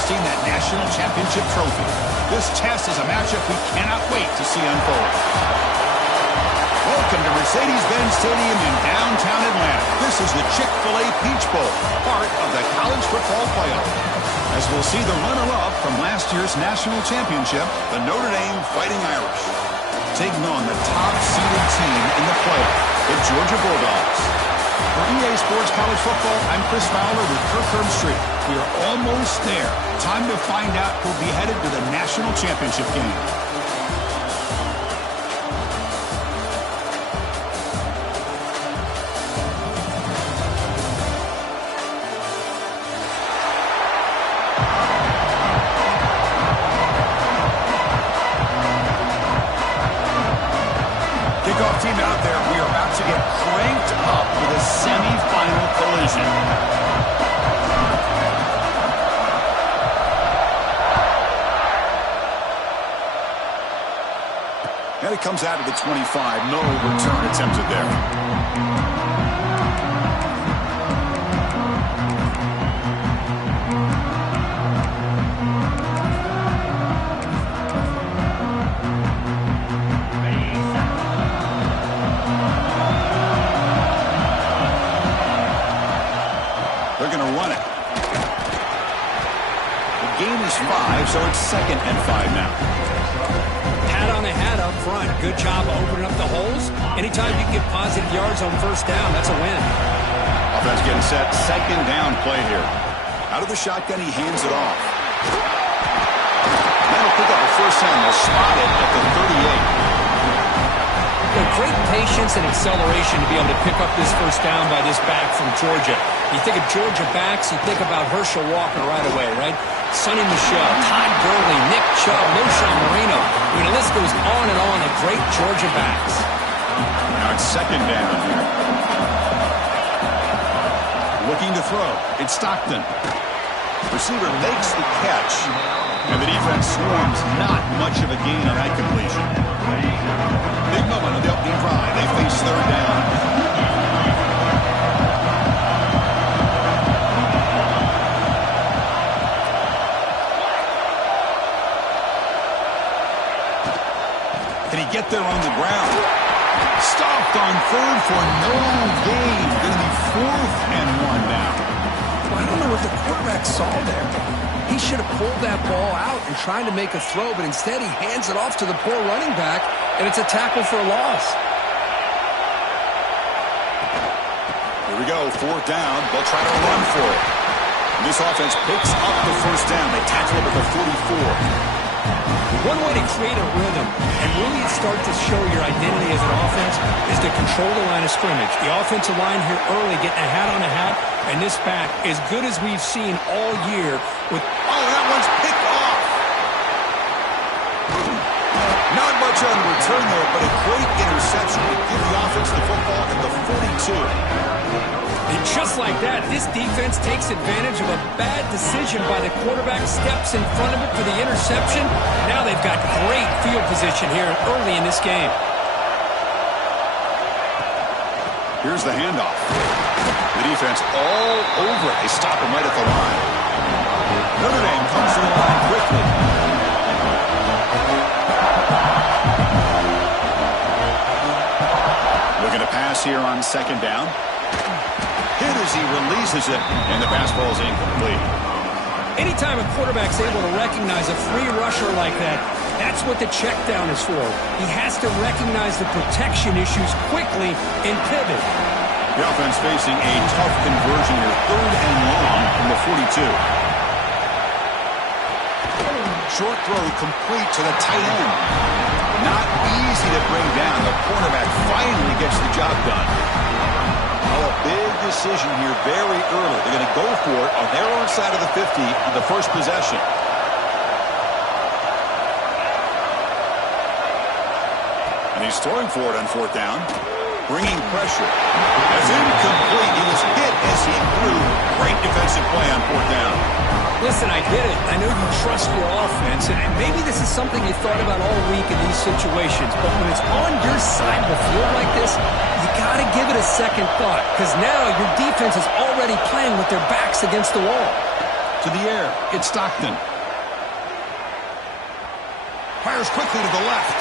hoisting that national championship trophy. This test is a matchup we cannot wait to see unfold. Welcome to Mercedes-Benz Stadium in downtown Atlanta. This is the Chick-fil-A Peach Bowl, part of the college football playoff. As we'll see the runner-up from last year's national championship, the Notre Dame Fighting Irish, taking on the top-seeded team in the playoff, the Georgia Bulldogs. For EA Sports College Football, I'm Chris Fowler with Kirk Herbstreit. We are almost there. Time to find out who'll be headed to the national championship game. Kickoff team out there. We are about to get cranked up with a semi-final collision. And it comes out of the 25. No return attempted there. They're going to run it. The game is 5, so it's 2nd and 5 now. Hat on a hat up front. Good job opening up the holes. Anytime you get positive yards on first down, that's a win. Offense getting set. 2nd down play here. Out of the shotgun, he hands it off. That'll pick up a first down. They'll spot it at the 38. Great patience and acceleration to be able to pick up this first down by this back from Georgia. You think of Georgia backs, you think about Herschel Walker right away, right? Sonny Michel, Todd Gurley, Nick Chubb, Loshawn Marino. I mean, the list goes on and on of great Georgia backs. Now it's 2nd down. Looking to throw. It's Stockton. Receiver makes the catch, and the defense swarms. Not much of a gain on that completion. Big moment of the opening drive. They face 3rd down. Can he get there on the ground? Stopped on 3rd for no gain. Going to be 4th and 1 now. I don't know what the quarterback saw there. He should have pulled that ball out and tried to make a throw, but instead he hands it off to the poor running back, and it's a tackle for a loss. Here we go, 4th down. They'll try to run for it. And this offense picks up the first down. They tackle it at the 44. One way to create a rhythm and really start to show your identity as an offense is to control the line of scrimmage. The offensive line here early getting a hat on a hat, and this back as good as we've seen all year with... Oh, that one's picked off. Not much on the return there, but a great interception to give the offense the football at the 42. And just like that, this defense takes advantage of a bad decision by the quarterback, steps in front of it for the interception. Now they've got great field position here early in this game. Here's the handoff. The defense all over it. They stop him right at the line. Notre Dame comes to the line quickly. Looking to pass here on 2nd down. Hit as he releases it, and the pass ball is incomplete. Anytime a quarterback's able to recognize a free rusher like that, that's what the check down is for. He has to recognize the protection issues quickly and pivot. The offense facing a tough conversion here, 3rd and long from the 42. Short throw complete to the tight end. Not easy to bring down. The cornerback finally gets the job done. Oh, a big decision here very early. They're going to go for it on their own side of the 50 on the first possession. And he's throwing for it on 4th down. Bringing pressure. That's incomplete. He was hit as he threw. Great defensive play on 4th down. Listen, I get it. I know you trust your offense, and maybe this is something you thought about all week in these situations, but when it's on your side of the field like this, you got to give it a second thought, because now your defense is already playing with their backs against the wall. To the air, it's Stockton. Fires quickly to the left.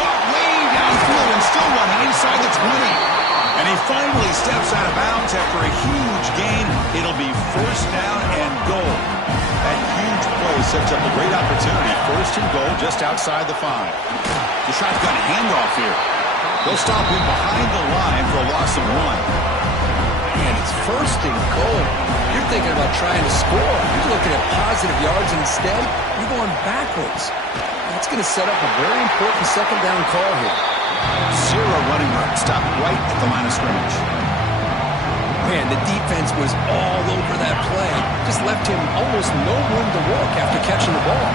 Caught way downfield and still running inside the 20. And he finally steps out of bounds after a huge gain. It'll be first down and goal. That huge play sets up a great opportunity. First and goal just outside the 5. The shotgun handoff here. They'll stop him behind the line for a loss of 1. And it's first and goal. You're thinking about trying to score. You're looking at positive yards, and instead, you're going backwards. That's going to set up a very important second down call here. 0 running room. Stopped right at the line of scrimmage. Man, the defense was all over that play. Just left him almost no room to walk after catching the ball.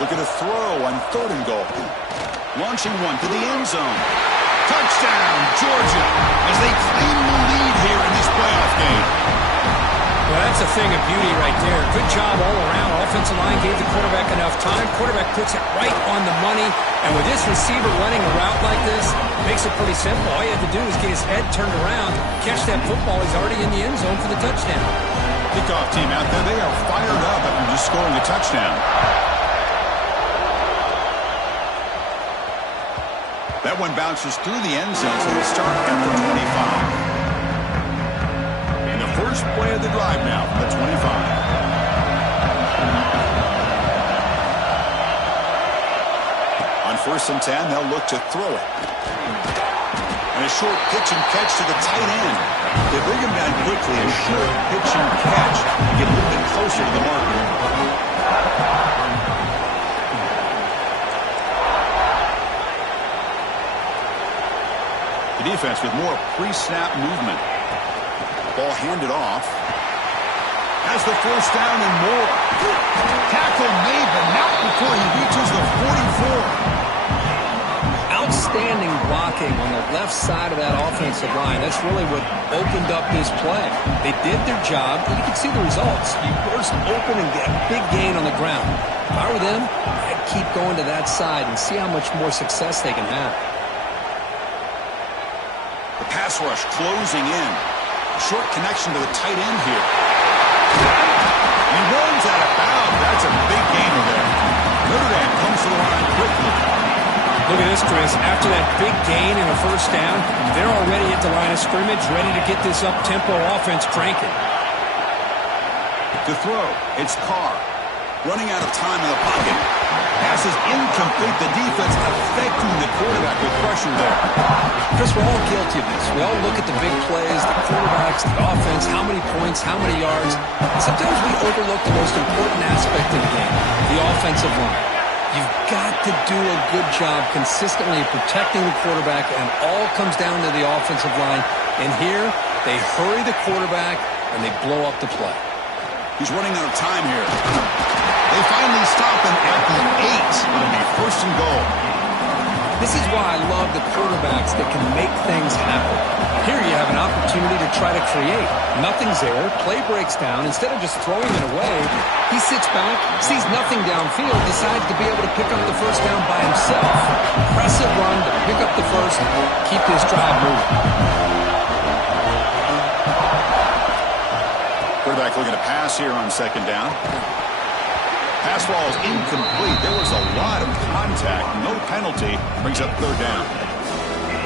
Look at a throw on 3rd and goal. Launching one to the end zone. Touchdown, Georgia, as they claim the lead here in this playoff game. Well, that's a thing of beauty right there. Good job all around. Offensive line gave the quarterback enough time. Quarterback puts it right on the money. And with this receiver running a route like this, makes it pretty simple. All you have to do is get his head turned around, catch that football. He's already in the end zone for the touchdown. Kickoff team out there, they are fired up after just scoring a touchdown. That one bounces through the end zone, so they start at the 25. And the first play of the drive now from the 25. On 1st and 10, they'll look to throw it. And a short pitch and catch to the tight end. They bring him down quickly, a short pitch and catch to get a little bit closer to the marker. Defense with more pre-snap movement. Ball handed off. Has the first down and more. Tackle made, but not before he reaches the 44. Outstanding blocking on the left side of that offensive line. That's really what opened up this play. They did their job. You can see the results. You burst open and get a big gain on the ground. If I were them, I'd keep going to that side and see how much more success they can have. Pass rush closing in. A short connection to the tight end here. He runs out of bounds. That's a big gainer there. Notre Dame comes to the line quickly. Look at this, Chris. After that big gain and a first down, they're already at the line of scrimmage, ready to get this up-tempo offense cranking. To throw, it's Carr. Running out of time in the pocket. Pass is incomplete. The defense affecting the quarterback with pressure there. Chris, we're all guilty of this. We all look at the big plays, the quarterbacks, the offense, how many points, how many yards. Sometimes we overlook the most important aspect of the game, the offensive line. You've got to do a good job consistently protecting the quarterback, and all comes down to the offensive line. And here, they hurry the quarterback, and they blow up the play. He's running out of time here. They finally stop him at the 8. It'll be first and goal. This is why I love the quarterbacks that can make things happen. Here you have an opportunity to try to create. Nothing's there. Play breaks down. Instead of just throwing it away, he sits back, sees nothing downfield, decides to be able to pick up the first down by himself. Impressive run to pick up the first, keep this drive moving. Quarterback looking to pass here on second down. Pass ball is incomplete. There was a lot of contact. No penalty. Brings up third down.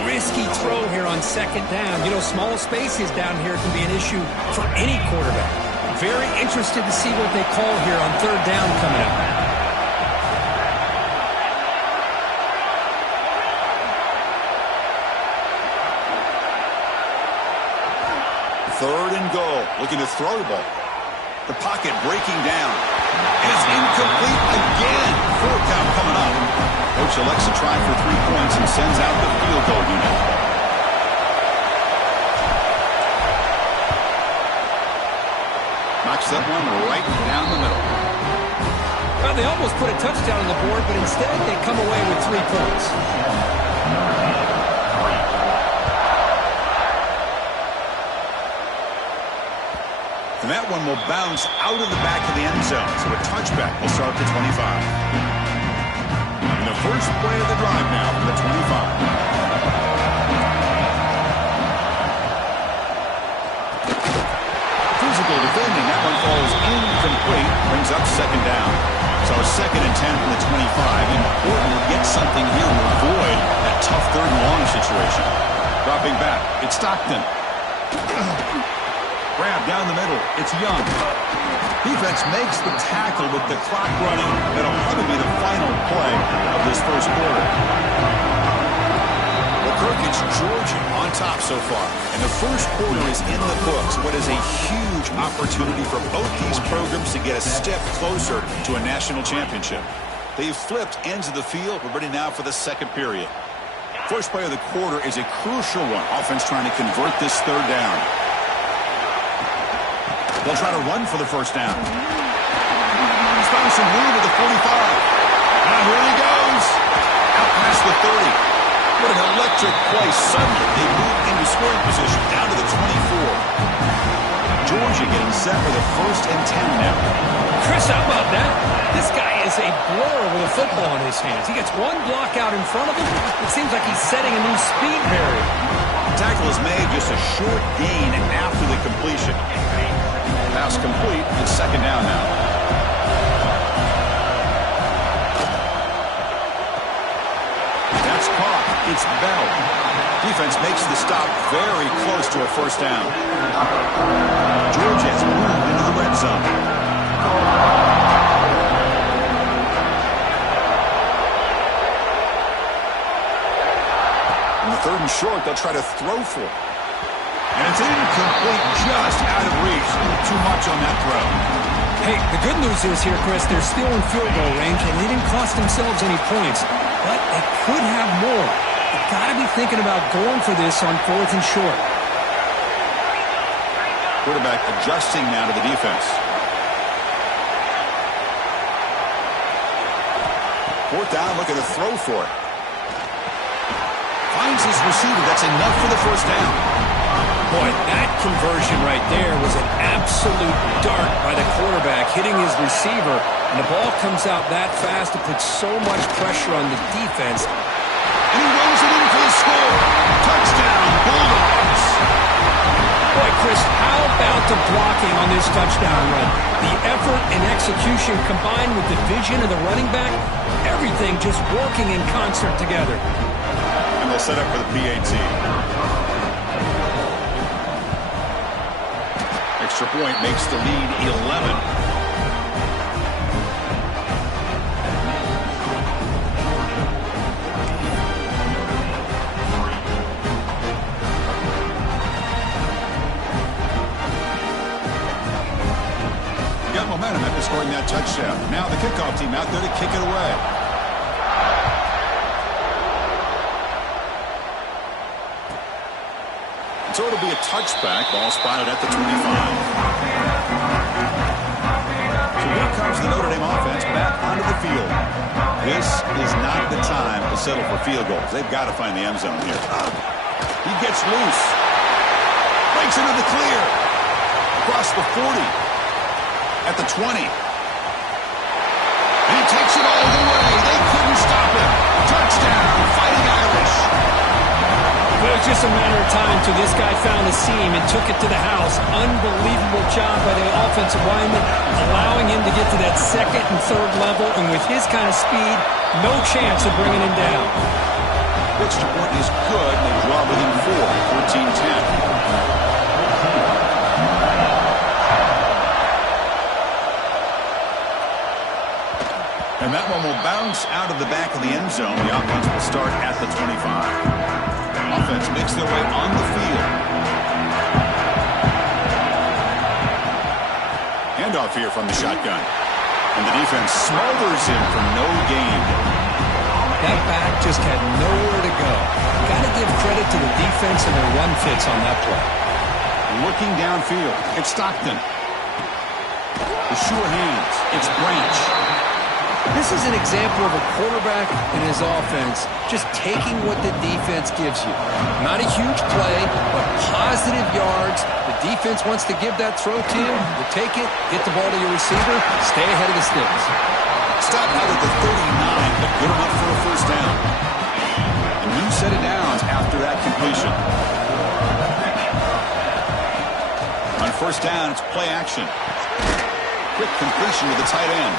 Risky throw here on second down. You know, small spaces down here can be an issue for any quarterback. Very interested to see what they call here on third down coming up. Third and goal. Looking to throw the ball. The pocket breaking down. And it's incomplete again. Fourth down coming up. Coach elects to try for 3 points and sends out the field goal unit. Knocks that one right down the middle. Well, they almost put a touchdown on the board, but instead they come away with 3 points. And that one will bounce out of the back of the end zone. So a touchback will start at the 25. And the first play of the drive now from the 25. physical defending. That one falls incomplete. Brings up second down. So a 2nd and 10 from the 25. Important to get something here to avoid that tough 3rd and long situation. Dropping back. It's Stockton. Grab down the middle. It's Young. Defense makes the tackle with the clock running. That'll probably be the final play of this first quarter. Well, Kirk, it's Georgia on top so far. And the first quarter is in the books. What is a huge opportunity for both these programs to get a step closer to a national championship. They've flipped ends of the field. We're ready now for the second period. First play of the quarter is a crucial one. Offense trying to convert this 3rd down. They'll try to run for the first down. He's found some room at the 45. Now here he goes. Out past the 30. What an electric play. Suddenly they move into scoring position down to the 24. Georgia getting set for the 1st and 10 now. Chris, how about that? This guy is a blur with a football in his hands. He gets one block out in front of him. It seems like he's setting a new speed barrier. The tackle is made just a short gain after the completion. Pass complete. It's 2nd down now. That's caught. It's Bell. Defense makes the stop very close to a first down. Georgia has moved into the red zone. On the 3rd and short, they'll try to throw for it. And it's incomplete, just out of reach. Too much on that throw. Hey, the good news is here, Chris, they're still in field goal range, and they didn't cost themselves any points. But they could have more. They've got to be thinking about going for this on 4th and short. Quarterback adjusting now to the defense. 4th down, look at the throw for it. Finds his receiver. That's enough for the first down. Boy, that conversion right there was an absolute dart by the quarterback, hitting his receiver, and the ball comes out that fast. It puts so much pressure on the defense. And he runs it in for the score. Touchdown, Bulldogs. Boy, Chris, how about the blocking on this touchdown run? The effort and execution combined with the vision of the running back, everything just working in concert together. And they'll set up for the PAT. Extra point makes the lead 11. Got momentum after scoring that touchdown. Now the kickoff team out there to kick it away. So it'll be a touchback. Ball spotted at the 25. So here comes the Notre Dame offense back onto the field. This is not the time to settle for field goals. They've got to find the end zone here. He gets loose. Breaks into the clear. Across the 40. At the 20. And he takes it all the way. They couldn't stop him. Touchdown, Fighting Irish. Well, it was just a matter of time till this guy found the seam and took it to the house. Unbelievable job by the offensive lineman, allowing him to get to that 2nd and 3rd level, and with his kind of speed, no chance of bringing him down. Extra point is good. They draw within 4, 14-10. And that one will bounce out of the back of the end zone. The offense will start at the 25. Offense makes their way on the field. Handoff here from the shotgun. And the defense smothers him for no gain. That back just had nowhere to go. Got to give credit to the defense and their run fits on that play. Looking downfield, it's Stockton. The sure hands, it's Branch. This is an example of a quarterback and his offense just taking what the defense gives you. Not a huge play, but positive yards. The defense wants to give that throw to you. You take it, get the ball to your receiver, stay ahead of the sticks. Stop out at the 39, but good enough for a first down. A new set of downs after that completion. On first down, it's play action. Quick completion to the tight end.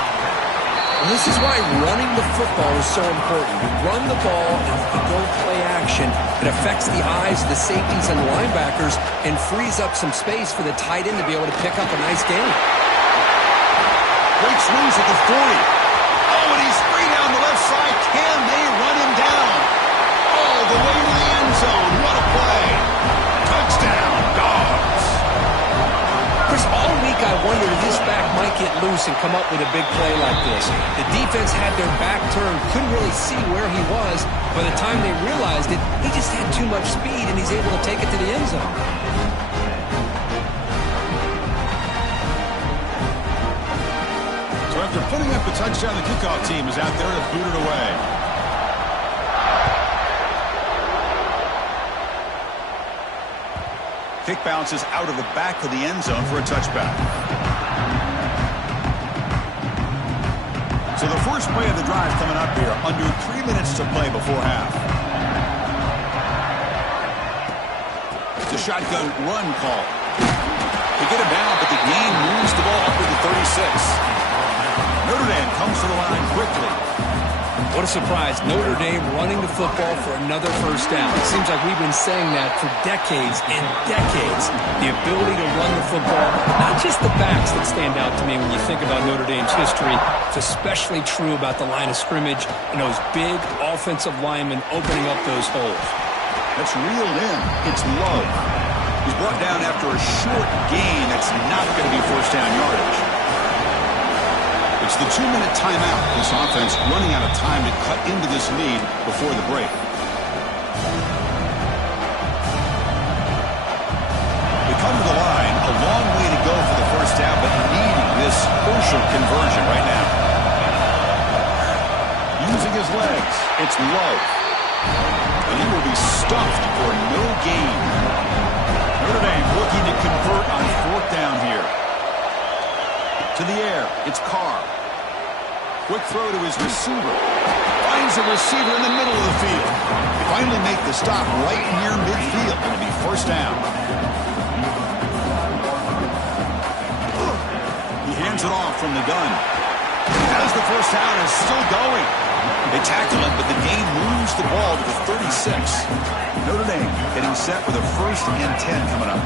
Well, this is why running the football is so important. You run the ball and you go play action. It affects the eyes of the safeties and the linebackers and frees up some space for the tight end to be able to pick up a nice gain. Great swings at the 40. Oh, and he's free down the left side. Can they run him down? All the way to the end zone. What a play. Touchdown, Dogs. Chris, all week I wondered if this back might get loose and come up with a big play like this. The defense had their back turned, couldn't really see where he was. By the time they realized it, he just had too much speed, and he's able to take it to the end zone. So after putting up a touchdown, the kickoff team is out there to boot it away. Kick bounces out of the back of the end zone for a touchback. So the first play of the drive coming up here, under 3 minutes to play before half. It's a shotgun run call. They get him down, but the gain moves the ball up to the 36. Notre Dame comes to the line quickly. What a surprise. Notre Dame running the football for another first down. It seems like we've been saying that for decades and decades. The ability to run the football, not just the backs that stand out to me when you think about Notre Dame's history. It's especially true about the line of scrimmage and those big offensive linemen opening up those holes. That's reeled in. It's Love. He's brought down after a short gain that's not going to be first down yardage. It's the 2-minute timeout. This offense running out of time to cut into this lead before the break. They come to the line, a long way to go for the first down, but needing this crucial conversion right now. Using his legs, it's Love. And he will be stuffed for no gain. Notre Dame looking to convert on fourth down here. To the air, it's Carr. Quick throw to his receiver. Finds a receiver in the middle of the field. They finally make the stop right near midfield. Going to be first down. He hands it off from the gun. As the first down is still going. They tackle him, but the gain moves the ball to the 36. Notre Dame getting set with a 1st and 10 coming up.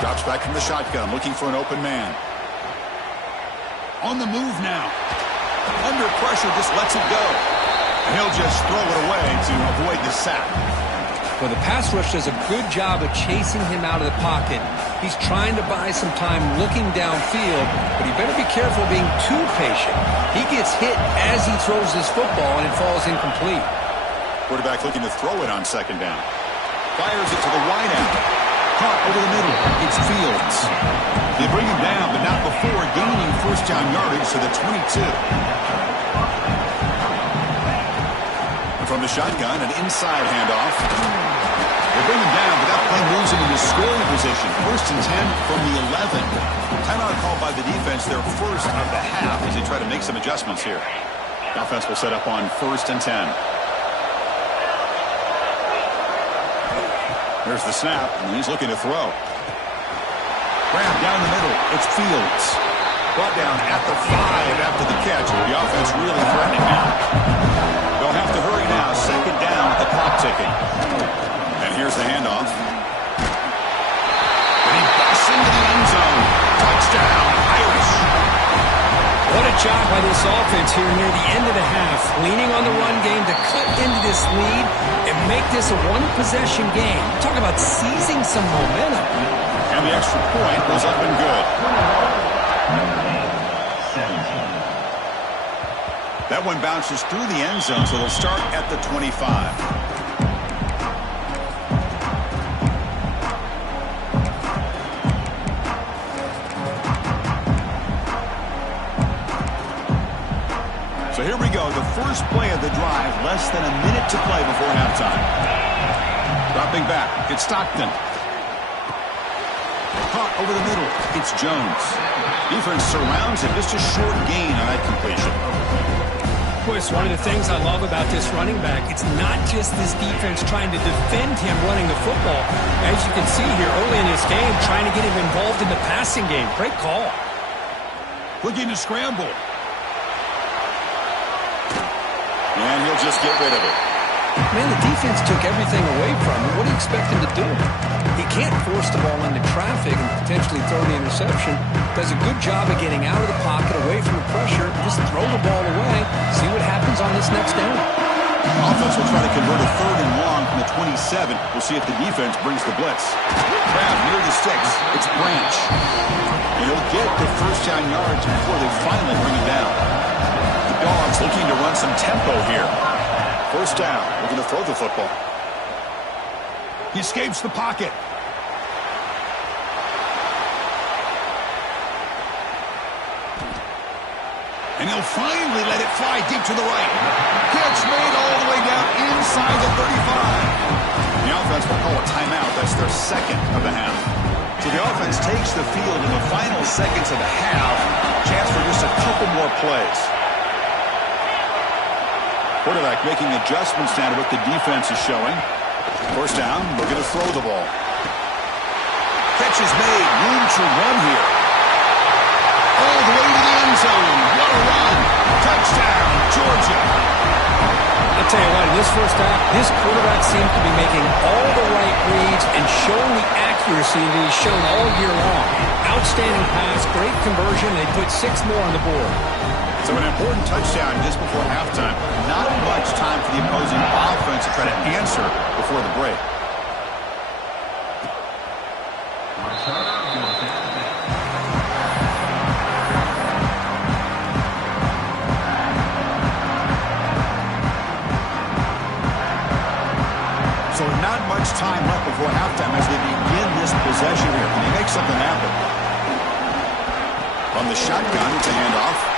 Drops back from the shotgun, looking for an open man. On the move now. Under pressure, just lets it go. And he'll just throw it away to avoid the sack. Well, the pass rush does a good job of chasing him out of the pocket. He's trying to buy some time looking downfield, but he better be careful being too patient. He gets hit as he throws his football, and it falls incomplete. Quarterback looking to throw it on second down. Fires it to the wideout. Caught over the middle. It's Fields. They bring him down, but not before gaining first down yardage to the 22. From the shotgun, an inside handoff. They bring him down, but that play moves him into scoring position. 1st and 10 from the 11. Timeout called by the defense, their first of the half, as they try to make some adjustments here. The offense will set up on 1st and 10. There's the snap, and he's looking to throw. Grab down the middle. It's Fields. Brought down at the 5 after the catch. The offense really threatening now. They'll have to hurry now. 2nd down with the clock ticking. And here's the handoff. And he busts into the end zone. Touchdown, Irish. What a job by this offense here near the end of the half. Leaning on the run game to cut into this lead and make this a one-possession game. Talk about seizing some momentum. And the extra point was up and good. That one bounces through the end zone, so they'll start at the 25. So here we go, the first play of the drive, less than a minute to play before halftime. Dropping back, it's Stockton. Caught over the middle, it's Jones. Defense surrounds him, just a short gain on that completion. Quist, one of the things I love about this running back, it's not just this defense trying to defend him running the football. As you can see here early in this game, trying to get him involved in the passing game. Great call. Looking to scramble. And he'll just get rid of it. Man, the defense took everything away from him. What do you expect him to do? He can't force the ball into traffic and potentially throw the interception. Does a good job of getting out of the pocket, away from the pressure, just throw the ball away, see what happens on this next down. Offense will try to convert a 3rd and long from the 27. We'll see if the defense brings the blitz. Crab near the sticks. It's Branch. And he'll get the first down yards before they finally bring him down. The Dogs looking to run some tempo here. First down. We're going to throw the football. He escapes the pocket. And he'll finally let it fly deep to the right. Catch made all the way down inside the 35. The offense will call a timeout. That's their second of the half. So the offense takes the field in the final seconds of the half. Chance for just a couple more plays. Quarterback making adjustments down to what the defense is showing. First down, we're going to throw the ball. Catch is made. Room to run here. All the way to the end zone. What a run. Touchdown, Georgia. I'll tell you what, in this first half, this quarterback seems to be making all the right reads and showing the accuracy that he's shown all year long. Outstanding pass, great conversion. They put 6 more on the board. So an important touchdown just before halftime. Not much time for the opposing offense to try to answer before the break. So not much time left before halftime as they begin this possession here. Can they make something happen? On the shotgun, it's a handoff.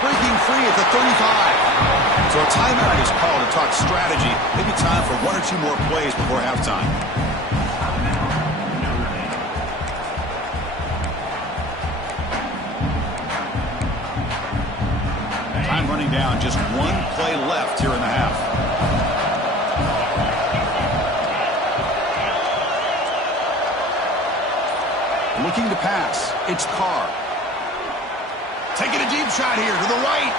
Breaking free at the 35. So a timeout is called to talk strategy. Maybe time for 1 or 2 more plays before halftime. Time running down. Just 1 play left here in the half. Looking to pass. It's Carr. Taking a deep shot here to the right.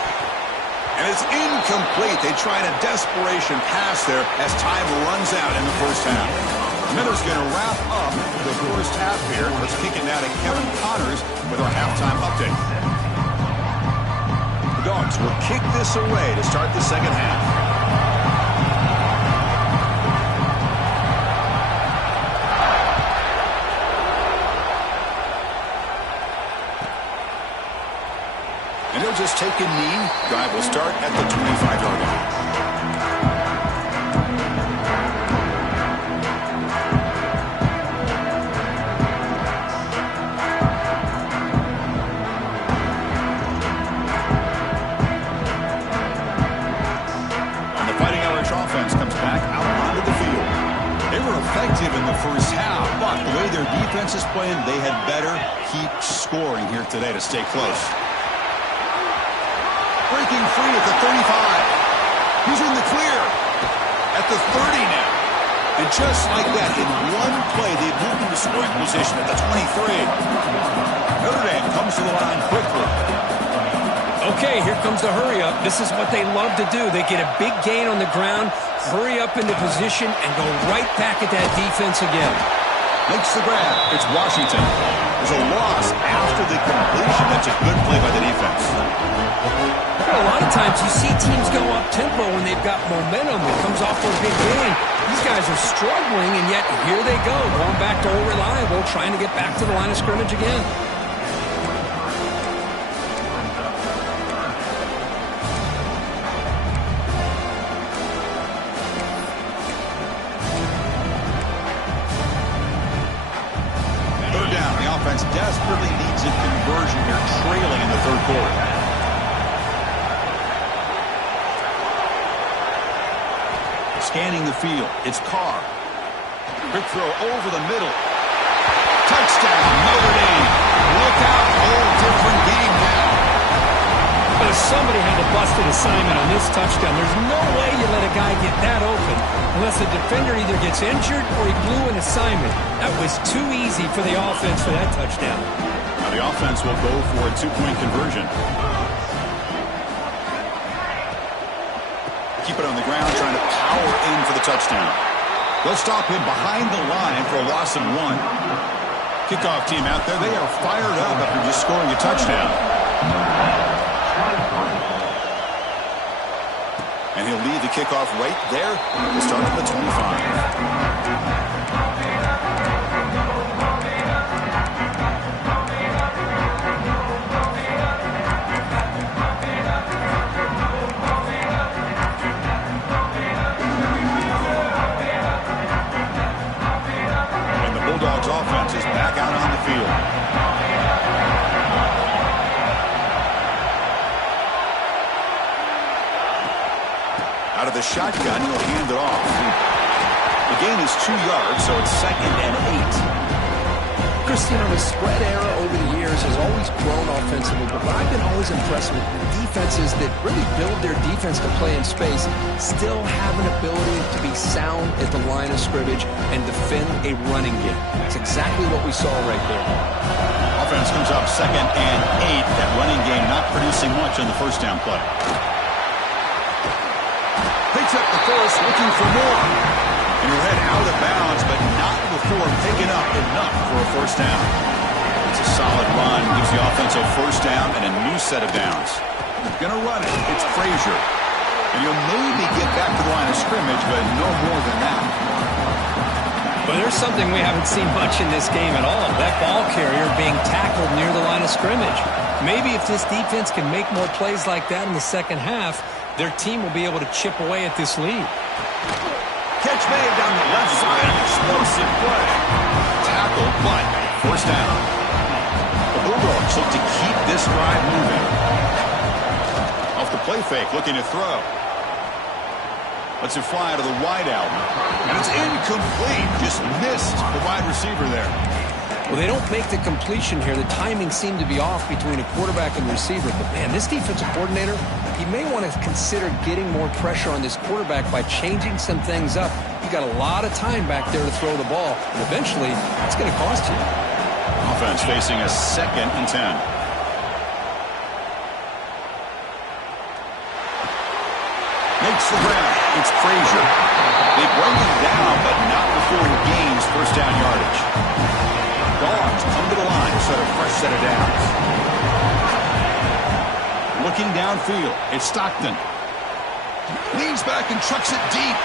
And it's incomplete. They tried a desperation pass there as time runs out in the first half. Miller's going to wrap up the first half here. Let's kick it now to Kevin Connors with our halftime update. The Dogs will kick this away to start the second half. And he'll just take a knee. Drive will start at the 25-yard line. And the Fighting Irish offense comes back out onto the field. They were effective in the first half, but the way their defense is playing, they had better keep scoring here today to stay close. Breaking free at the 35. He's in the clear at the 30 now. And just like that, in one play, they've moved into scoring position at the 23. Notre Dame comes to the line quickly. Okay, here comes the hurry up. This is what they love to do. They get a big gain on the ground, hurry up into position, and go right back at that defense again. Makes the grab. It's Washington. There's a loss after the completion. That's a good play by the defense. A lot of times you see teams go up-tempo when they've got momentum that comes off a big gain. These guys are struggling, and yet here they go, going back to old reliable, trying to get back to the line of scrimmage again. Third down. The offense desperately needs a conversion here, trailing in the third quarter. Scanning the field. It's Carr. Quick throw over the middle. Touchdown, Notre Dame. Look out. Whole different game now. Well, somebody had a busted assignment on this touchdown. There's no way you let a guy get that open unless the defender either gets injured or he blew an assignment. That was too easy for the offense for that touchdown. Now the offense will go for a 2-point conversion. Keep it on the ground, trying to power in for the touchdown. They'll stop him behind the line for a loss of 1. Kickoff team out there, they are fired up after just scoring a touchdown. And he'll lead the kickoff right there. He'll start at the 25. Bulldogs offense is back out on the field. Out of the shotgun, he'll hand it off. The gain is 2 yards, so it's 2nd and 8. Christian, the spread era over the years has always grown offensively, but I've been always impressed with defenses that really build their defense to play in space, still have an ability to be sound at the line of scrimmage and defend a running game. That's exactly what we saw right there. Offense comes up 2nd and 8. That running game not producing much on the first down play. Picks up the first, looking for more. And he'll head out of bounds, but not before picking up enough for a first down. It's a solid run, gives the offense a first down and a new set of downs. Going to run it. It's Frazier. And you'll maybe get back to the line of scrimmage, but no more than that. But there's something we haven't seen much in this game at all. That ball carrier being tackled near the line of scrimmage. Maybe if this defense can make more plays like that in the second half, their team will be able to chip away at this lead. Catch made down the left side. Explosive play. Tackled, but first down. The Bulldogs look to keep this drive moving. Off the play fake, looking to throw. Lets it fly to the wide out. And it's incomplete. Just missed the wide receiver there. Well, they don't make the completion here. The timing seemed to be off between a quarterback and the receiver. But, man, this defensive coordinator, he may want to consider getting more pressure on this quarterback by changing some things up. You got a lot of time back there to throw the ball. And eventually, it's going to cost you. Offense facing a 2nd and 10. Makes the grab. It's Frazier. They bring him down, but not before he gains first down yardage. Dogs come to the line to set a fresh set of downs. Looking downfield, it's Stockton. Leans back and chucks it deep.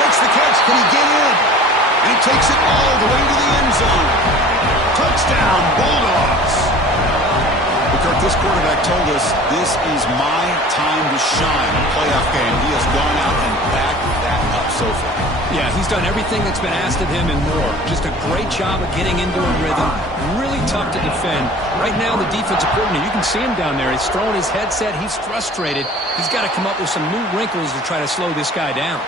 Makes the catch. Can he get in? And he takes it all the way to the end zone. Touchdown, Bulldogs. Kirk, this quarterback told us this is my time to shine in a playoff game. He has gone out and backed that up so far. Yeah, he's done everything that's been asked of him and more. Just a great job of getting into a rhythm. Really tough to defend. Right now, the defensive coordinator, you can see him down there. He's throwing his headset. He's frustrated. He's got to come up with some new wrinkles to try to slow this guy down.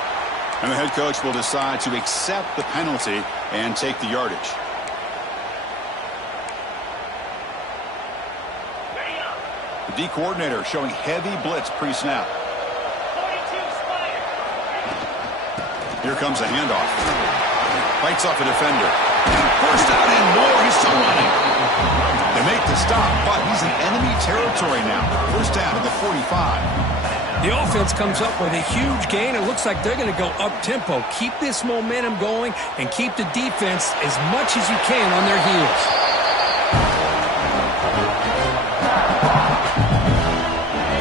And the head coach will decide to accept the penalty and take the yardage. The D coordinator showing heavy blitz pre-snap. Here comes a handoff. Fights off a defender. First out and more. He's still running. They make the stop, but he's in enemy territory now. First down at the 45. The offense comes up with a huge gain. It looks like they're going to go up-tempo. Keep this momentum going and keep the defense as much as you can on their heels.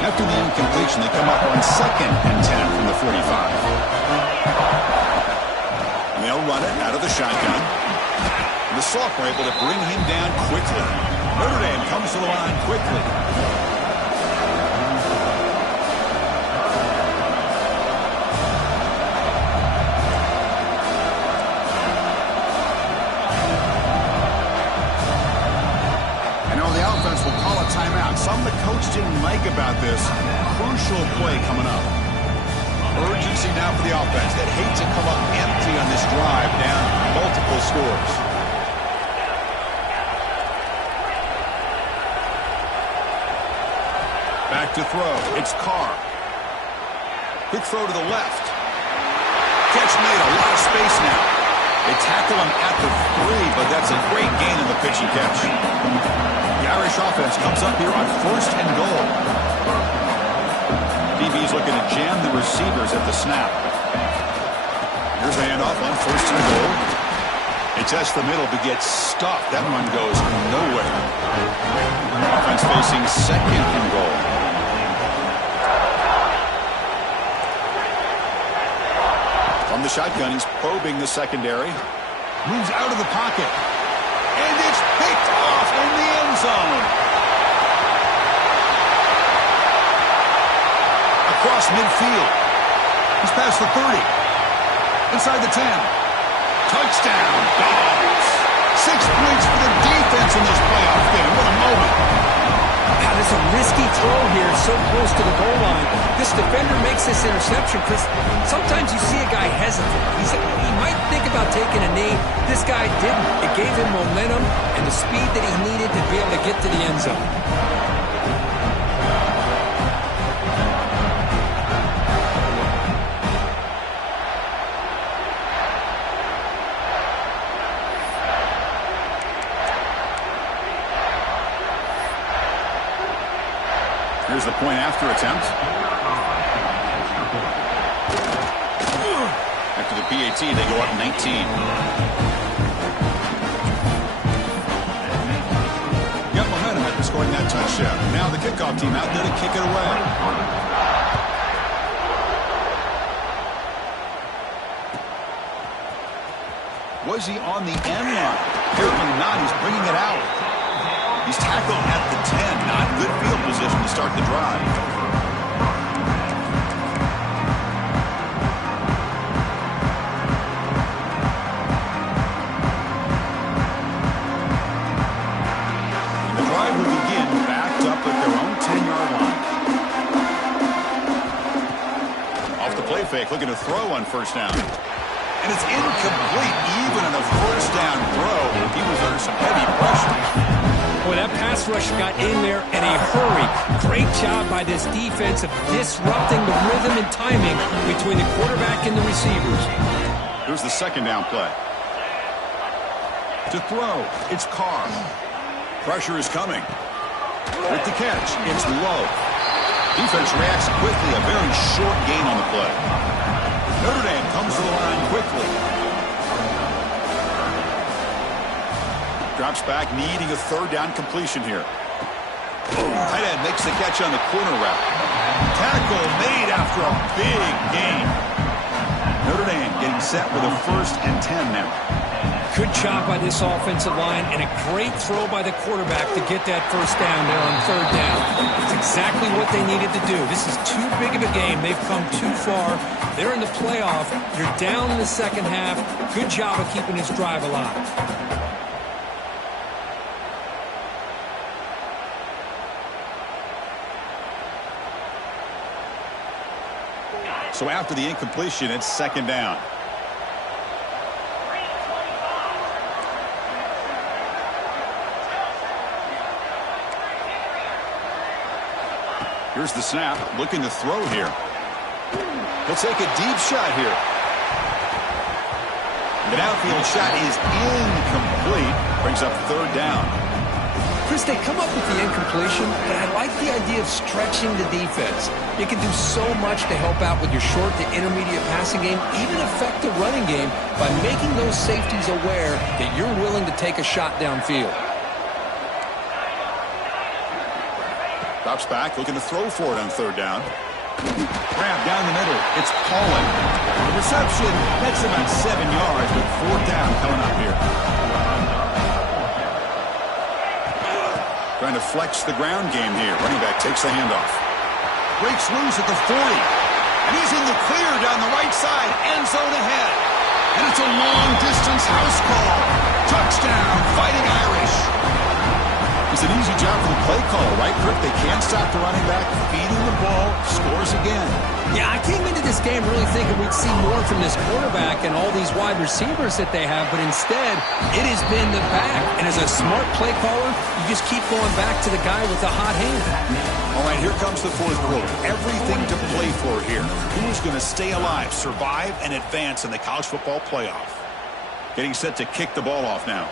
After the incompletion, they come up on 2nd and 10 from the 45. And they'll run it out of the shotgun. And the Soft were able to bring him down quickly. Notre Dame comes to the line quickly. Will call a timeout. Something the coach didn't like about this. Crucial play coming up. Urgency now for the offense that hate to come up empty on this drive down multiple scores. Back to throw. It's Carr. Quick throw to the left. Catch made. A lot of space now. They tackle him at the 3, but that's a great gain in the pitch and catch. The Irish offense comes up here on 1st and goal. DB's looking to jam the receivers at the snap. Here's the handoff on 1st and goal. They test the middle, but gets stuffed. That one goes nowhere. Offense facing 2nd and goal. From the shotgun, he's probing the secondary. Moves out of the pocket. And it's picked off in the end zone. Across midfield. He's past the 30. Inside the 10. Touchdown, Dogs. 6 points for the defense in this playoff game. What a moment. God, it's a risky throw here, so close to the goal line. This defender makes this interception because sometimes you see a guy hesitate. He might think about taking a knee. This guy didn't. It gave him momentum and the speed that he needed to be able to get to the end zone. Here's the point after attempt. After the PAT, they go up 19. Got momentum after scoring that touchdown. Now the kickoff team out there to kick it away. Was he on the end line? Apparently not. He's bringing it out. He's tackled at the 10. Not good field position to start the drive. The drive will begin backed up at their own 10-yard line. Off the play fake, looking to throw on 1st down. And it's incomplete. Even on a 1st down throw, he was under some heavy pressure. Boy, that pass rush got in there in a hurry. Great job by this defense of disrupting the rhythm and timing between the quarterback and the receivers. Here's the 2nd down play. To throw, it's Carr. Pressure is coming. With the catch, it's low. Defense reacts quickly, a very short gain on the play. Notre Dame comes to the line quickly. Drops back, needing a 3rd down completion here. Tight end makes the catch on the corner route. Tackle made after a big gain. Notre Dame getting set with a 1st and 10 now. Good job by this offensive line and a great throw by the quarterback to get that 1st down there on 3rd down. It's exactly what they needed to do. This is too big of a game. They've come too far. They're in the playoff. You're down in the 2nd half. Good job of keeping this drive alive. So after the incompletion, it's 2nd down. Here's the snap, looking to throw here. He'll take a deep shot here. The downfield shot is incomplete. Brings up 3rd down. Chris, they come up with the incompletion, but I like the idea of stretching the defense. You can do so much to help out with your short to intermediate passing game, even affect the running game by making those safeties aware that you're willing to take a shot downfield. Drops back, looking to throw for it on 3rd down. Grab down the middle. It's Pauling. The reception, that's about 7 yards, but 4th down coming up here. Trying to flex the ground game here. Running back takes the handoff. Breaks loose at the 40. And he's in the clear down the right side. End zone ahead. And it's a long-distance house call. Touchdown, Fighting Irish. It's an easy job for the play call, right, Kirk? They can't stop the running back. Feeding the ball. Scores again. Yeah, I came into this game really thinking we'd see more from this quarterback and all these wide receivers that they have, but instead, it has been the back. And as a smart play caller, you just keep going back to the guy with the hot hand. All right, here comes the fourth quarter. Everything to play for here. Who's going to stay alive, survive, and advance in the college football playoff? Getting set to kick the ball off now.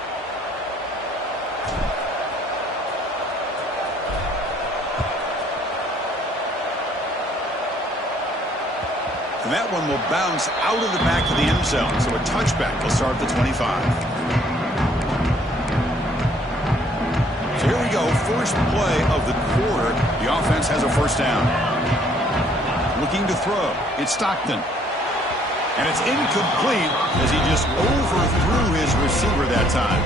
And that one will bounce out of the back of the end zone. So a touchback will start at the 25. So here we go, first play of the quarter. The offense has a first down. Looking to throw. It's Stockton. And it's incomplete as he just overthrew his receiver that time.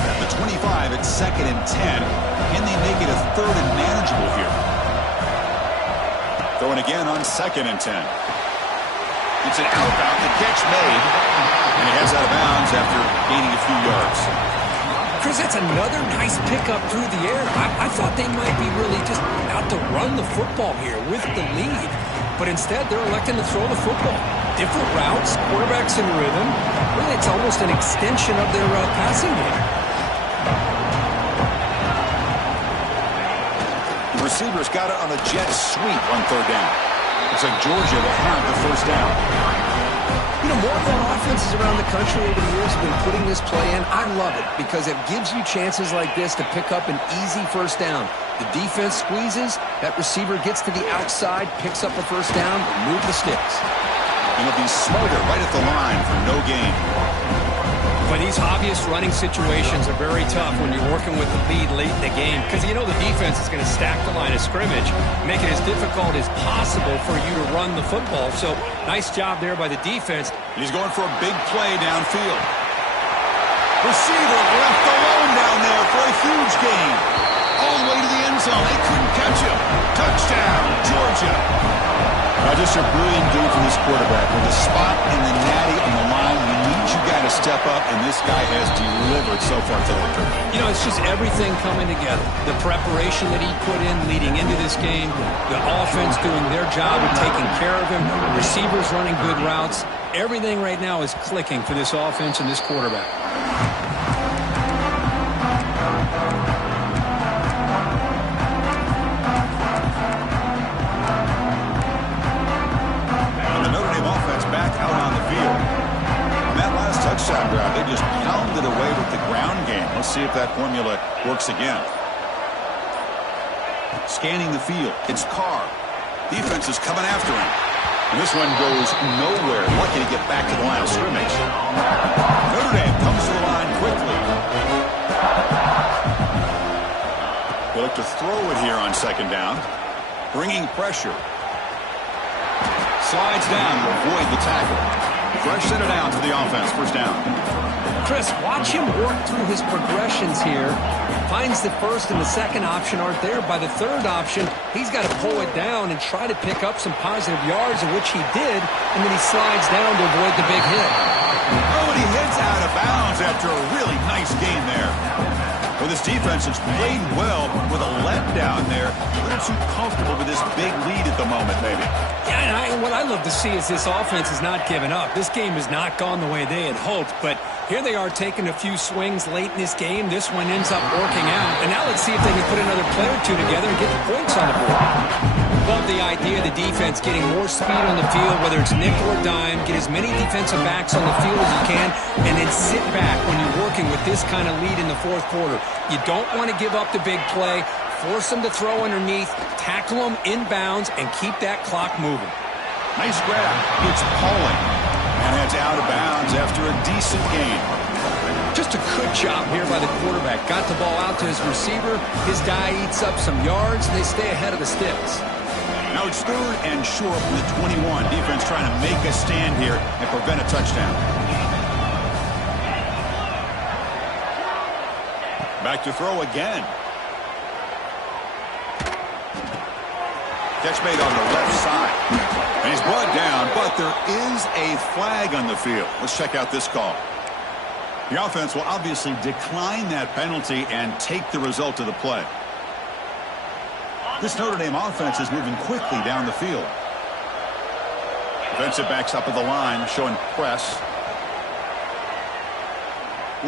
At the 25, it's 2nd and 10. Can they make it a 3rd and manageable here? Throwing again on 2nd and 10. It's an outbound. The catch made. And he heads out of bounds after gaining a few yards. Chris, that's another nice pickup through the air. I thought they might be really just out to run the football here with the lead. But instead, they're electing to throw the football. Different routes, quarterbacks in rhythm. Really, it's almost an extension of their passing game. Receivers got it on a jet sweep on 3rd down. Looks like Georgia will have the first down. You know, more and more offenses around the country over the years have been putting this play in. I love it because it gives you chances like this to pick up an easy first down. The defense squeezes, that receiver gets to the outside, picks up a first down, and move the sticks. And he'll be smarter right at the line for no gain. But these obvious running situations are very tough when you're working with the lead late in the game because you know the defense is going to stack the line of scrimmage, make it as difficult as possible for you to run the football. So nice job there by the defense. He's going for a big play downfield. Receiver left alone down there for a huge gain. All the way to the end zone. They couldn't catch him. Touchdown, Georgia. Now just a brilliant game for this quarterback. With the spot and the natty on the line, we need you guys to step up, and this guy has delivered so far today. You know, it's just everything coming together. The preparation that he put in leading into this game, the offense doing their job of taking care of him, receivers running good routes. Everything right now is clicking for this offense and this quarterback. Touchdown drive. They just pounded away with the ground game. Let's see if that formula works again. Scanning the field. It's Carr. Defense is coming after him. And this one goes nowhere. Lucky to get back to the line of scrimmage. Notre Dame comes to the line quickly. They look to throw it here on 2nd down. Bringing pressure. Slides down to avoid the tackle. Fresh center down to the offense. First down. Chris, watch him work through his progressions here. Finds the first and the second option aren't there. By the third option, he's got to pull it down and try to pick up some positive yards, in which he did, and then he slides down to avoid the big hit. Oh, and he heads out of bounds after a really nice game there. Well, this defense has played well with a letdown there. A little too comfortable with this big lead at the moment, maybe. Yeah, and what I love to see is this offense is not giving up. This game has not gone the way they had hoped, but here they are taking a few swings late in this game. This one ends up working out, and now let's see if they can put another play or two together and get the points on the board. Love the idea of the defense getting more speed on the field, whether it's nickel or dime, get as many defensive backs on the field as you can, and then sit back when you're working with this kind of lead in the fourth quarter. You don't want to give up the big play, force them to throw underneath, tackle them inbounds, and keep that clock moving. Nice grab. It's Pauling. And heads out of bounds after a decent gain. Just a good job here by the quarterback. Got the ball out to his receiver. His guy eats up some yards, and they stay ahead of the sticks. Now it's 3rd and short from the 21. Defense trying to make a stand here and prevent a touchdown. Back to throw again. Catch made on the left side. And he's brought down, but there is a flag on the field. Let's check out this call. The offense will obviously decline that penalty and take the result of the play. This Notre Dame offense is moving quickly down the field. Defensive backs up at the line, showing press.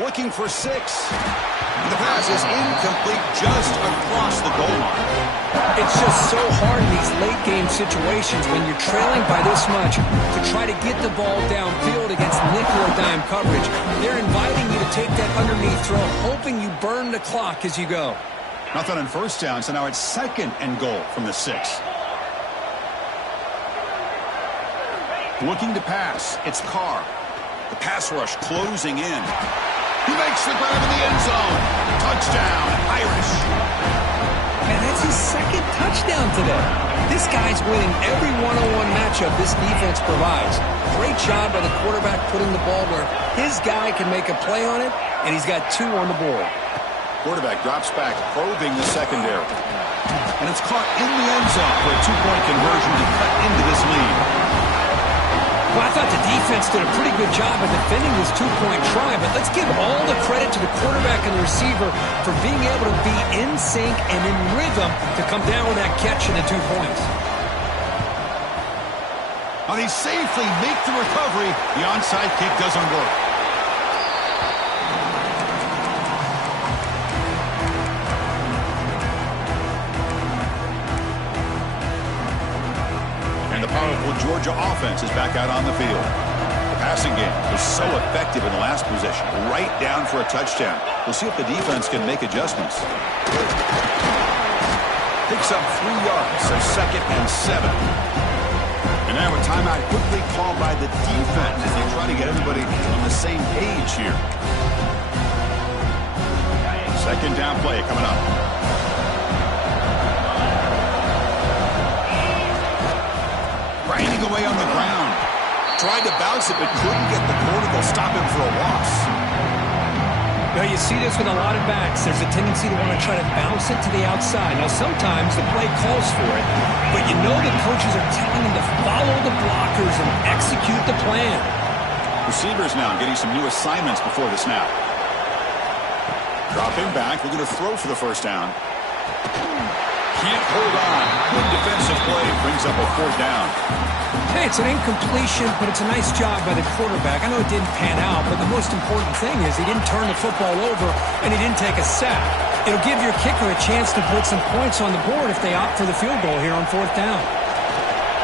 looking for 6. The pass is incomplete just across the goal line. It's just so hard in these late-game situations when you're trailing by this much to try to get the ball downfield against nickel or dime coverage. They're inviting you to take that underneath throw, hoping you burn the clock as you go. Nothing on first down, so now it's 2nd and goal from the 6. Looking to pass. It's Carr. The pass rush closing in. He makes the grab in the end zone. Touchdown, Irish. And that's his 2nd touchdown today. This guy's winning every one-on-one matchup this defense provides. Great job by the quarterback putting the ball where his guy can make a play on it, and he's got 2 on the board. Quarterback drops back, probing the secondary. And it's caught in the end zone for a 2-point conversion to cut into this lead. Well, I thought the defense did a pretty good job of defending this 2-point try, but let's give all the credit to the quarterback and the receiver for being able to be in sync and in rhythm to come down with that catch and the 2 points. They safely make the recovery. The onside kick doesn't work. And the powerful Georgia offense is back out on the field. The passing game was so effective in the last possession, right down for a touchdown. We'll see if the defense can make adjustments. Picks up 3 yards, so 2nd and 7. And now a timeout quickly called by the defense as they try to get everybody on the same page here. 2nd down play coming up. Grinding away on the ground. Tried to bounce it, but couldn't get the corner to stop him for a loss. Now, you see this with a lot of backs. There's a tendency to want to try to bounce it to the outside. Now, sometimes the play calls for it, but you know the coaches are telling them to follow the blockers and execute the plan. Receivers now getting some new assignments before the snap. Dropping back. We're going to throw for the 1st down. Can't hold on. Good defensive play. Brings up a 4th down. Hey, it's an incompletion, but it's a nice job by the quarterback. I know it didn't pan out, but the most important thing is he didn't turn the football over and he didn't take a sack. It'll give your kicker a chance to put some points on the board if they opt for the field goal here on 4th down.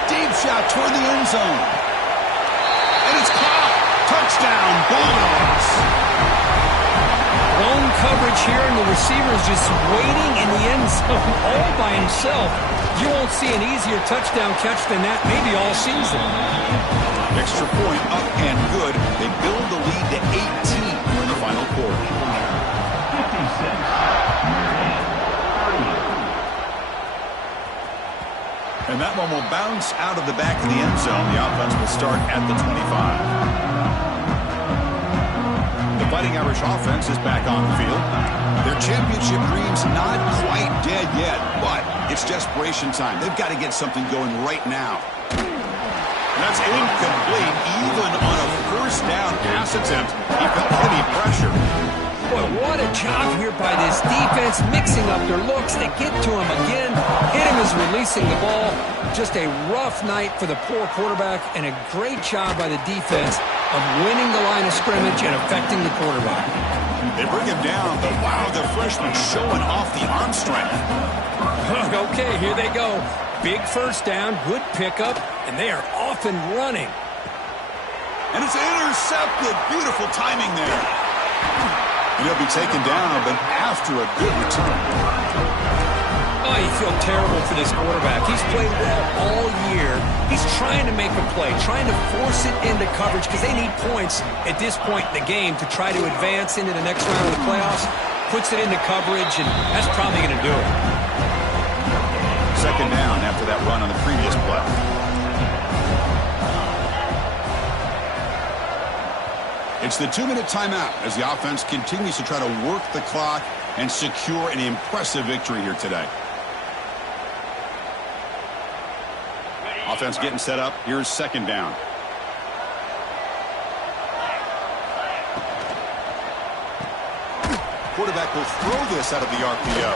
Deep shot toward the end zone. And it's caught. Touchdown, Bulldogs. Lone coverage here, and the receiver is just waiting in the end zone all by himself. You won't see an easier touchdown catch than that maybe all season. Extra point up and good. They build the lead to 18 in the final quarter. And that one will bounce out of the back of the end zone. The offense will start at the 25. The Fighting Irish offense is back on the field. Their championship dreams not quite dead yet, but it's desperation time. They've got to get something going right now. That's incomplete. Even on a 1st down pass attempt, he felt heavy pressure. Boy, what a job here by this defense, mixing up their looks. They get to him again. Hit him as releasing the ball. Just a rough night for the poor quarterback, and a great job by the defense of winning the line of scrimmage and affecting the quarterback. They bring him down, but wow, the freshman showing off the arm strength. Okay, here they go. Big 1st down, good pickup, and they are off and running. And it's intercepted. Beautiful timing there. And he'll be taken down, but after a good return. Oh, you feel terrible for this quarterback. He's played well all year. He's trying to make a play, trying to force it into coverage because they need points at this point in the game to try to advance into the next round of the playoffs. Puts it into coverage, and that's probably going to do it. 2nd down after that run on the previous play. It's the 2-minute timeout as the offense continues to try to work the clock and secure an impressive victory here today. Offense getting set up. Here's 2nd down. Quarterback will throw this out of the RPO.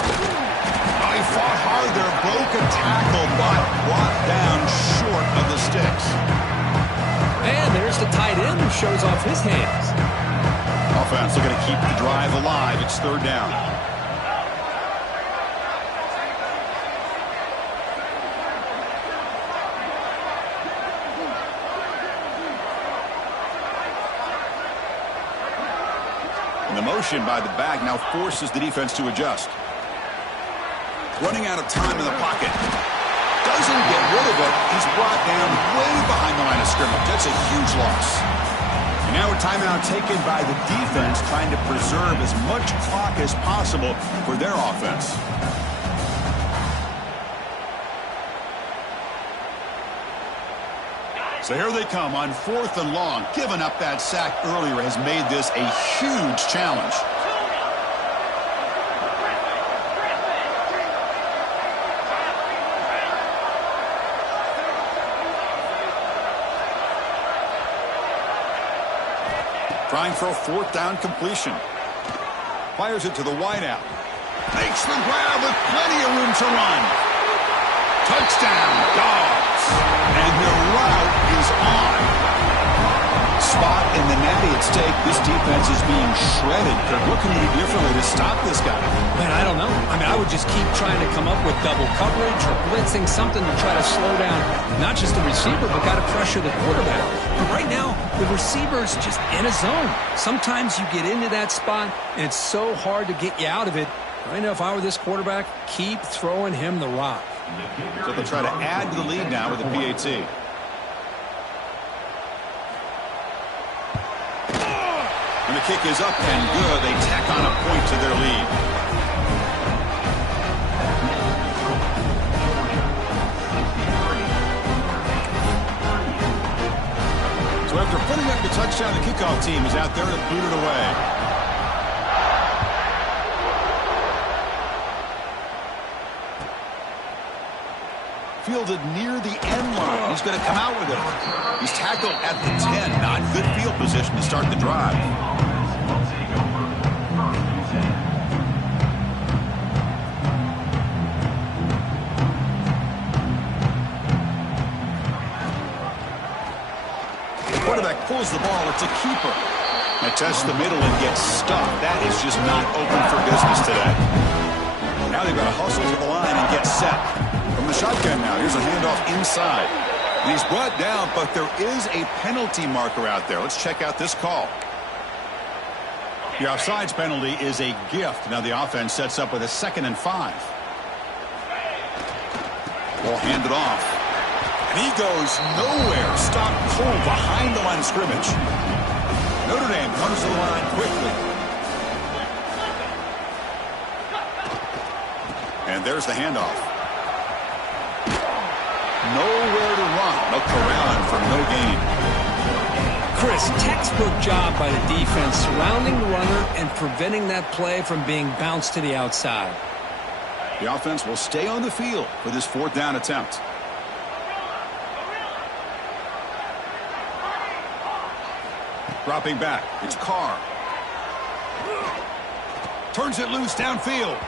Oh, he fought hard there. Broke a tackle, but brought down short of the sticks. And there's the tight end who shows off his hands. offense looking to keep the drive alive. It's third down. And the motion by the back now forces the defense to adjust. Running out of time in the pocket. Doesn't get rid of it. He's brought down way behind the line of scrimmage. That's a huge loss. And now a timeout taken by the defense, trying to preserve as much clock as possible for their offense. So here they come on 4th and long. Giving up that sack earlier has made this a huge challenge. Trying for a 4th down completion. Fires it to the wideout. Makes the grab with plenty of room to run. Touchdown, Dogs. And their route is on. Spot in the net at stake. This defense is being shredded. What can you do differently to stop this guy? Man, I don't know. I mean, I would just keep trying to come up with double coverage or blitzing, something to try to slow down not just the receiver, but got to pressure the quarterback. But right now, the receiver's just in a zone. Sometimes you get into that spot, and it's so hard to get you out of it. Right now, if I were this quarterback, keep throwing him the rock. So they'll try to add to the lead now with the PAT. And the kick is up and good. They tack on a point to their lead. So after putting up the touchdown, the kickoff team is out there to boot it away. Fielded near the end line. He's going to come out with it. He's tackled at the 10. Not good field position to start the drive. Quarterback pulls the ball. It's a keeper. And tests the middle and gets stuffed. That is just not open for business today. Now they've got to hustle to the line and get set. From the shotgun now, here's a handoff inside. And he's brought down, but there is a penalty marker out there. Let's check out this call. The offsides penalty is a gift. Now the offense sets up with a 2nd and 5. Ball handed off. And he goes nowhere. Stopped cold behind the line of scrimmage. Notre Dame comes to the line quickly. And there's the handoff. Nowhere to run. No corralling for no gain. Chris, textbook job by the defense surrounding the runner and preventing that play from being bounced to the outside. The offense will stay on the field for this 4th down attempt. Dropping back. It's Carr. Turns it loose downfield.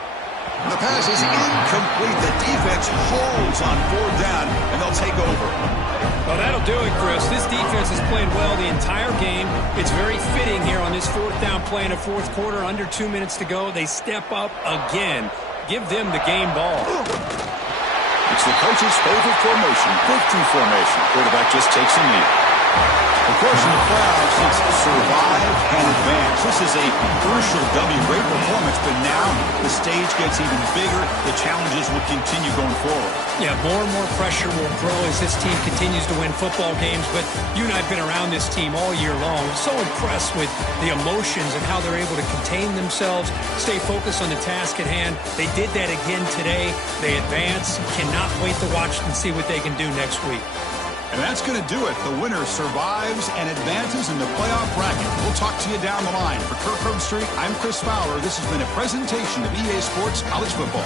The pass is incomplete. The defense holds on 4th down, and they'll take over. Well, that'll do it, Chris. This defense has played well the entire game. It's very fitting here on this 4th down play in the 4th quarter. Under 2 minutes to go. They step up again. Give them the game ball. It's the coach's favorite formation, victory formation. Quarterback just takes a knee. Of course, in the playoffs, it's survive and advance. This is a crucial W. Great performance, but now the stage gets even bigger. The challenges will continue going forward. Yeah, more and more pressure will grow as this team continues to win football games. But you and I have been around this team all year long. I'm so impressed with the emotions and how they're able to contain themselves, stay focused on the task at hand. They did that again today. They advance. Cannot wait to watch and see what they can do next week. And that's going to do it. The winner survives and advances in the playoff bracket. We'll talk to you down the line. For Kirk Herbstreit, I'm Chris Fowler. This has been a presentation of EA Sports College Football.